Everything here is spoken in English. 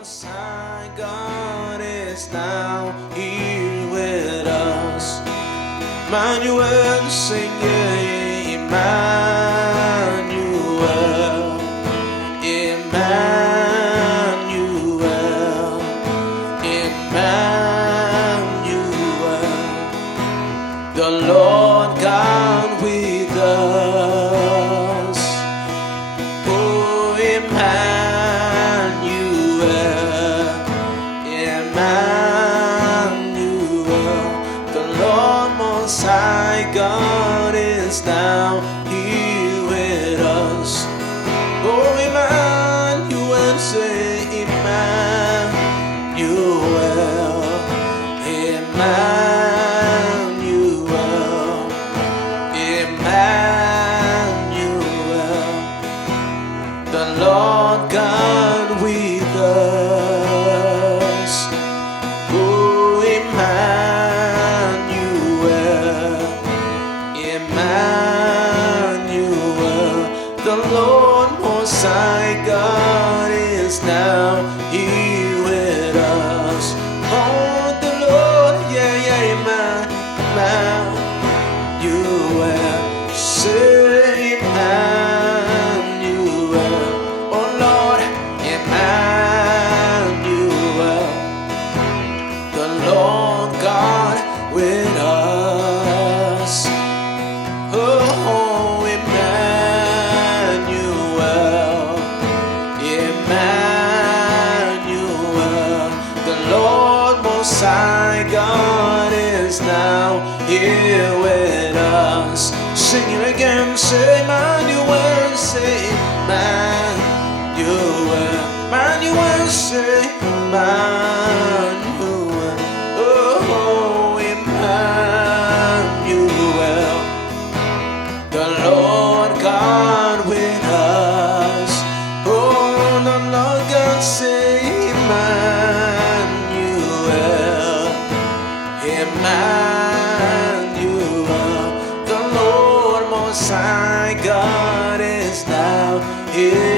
Most High God is now here with us. Emmanuel, sing Emmanuel, Emmanuel, Emmanuel, the Lord God with us. Oh, Emmanuel, Emmanuel, the Lord Most High God is now here with us. Oh, Emmanuel, say Emmanuel, Emmanuel, Emmanuel, the Lord God with us. Oh, Emmanuel, Emmanuel, the Lord Most High God is now here with us. Oh, the Lord, yeah, yeah, Emmanuel, say Emmanuel. Oh Lord, Emmanuel, the Lord God with us. Oh, Emmanuel, Emmanuel, the Lord Most High God is now here with us. Sing it again, say Emmanuel, say Emmanuel, Emmanuel, say Emmanuel. Oh, Emmanuel, the Lord God with us. Oh, the Lord God, say Emmanuel, Emmanuel, the Lord Most High God is now here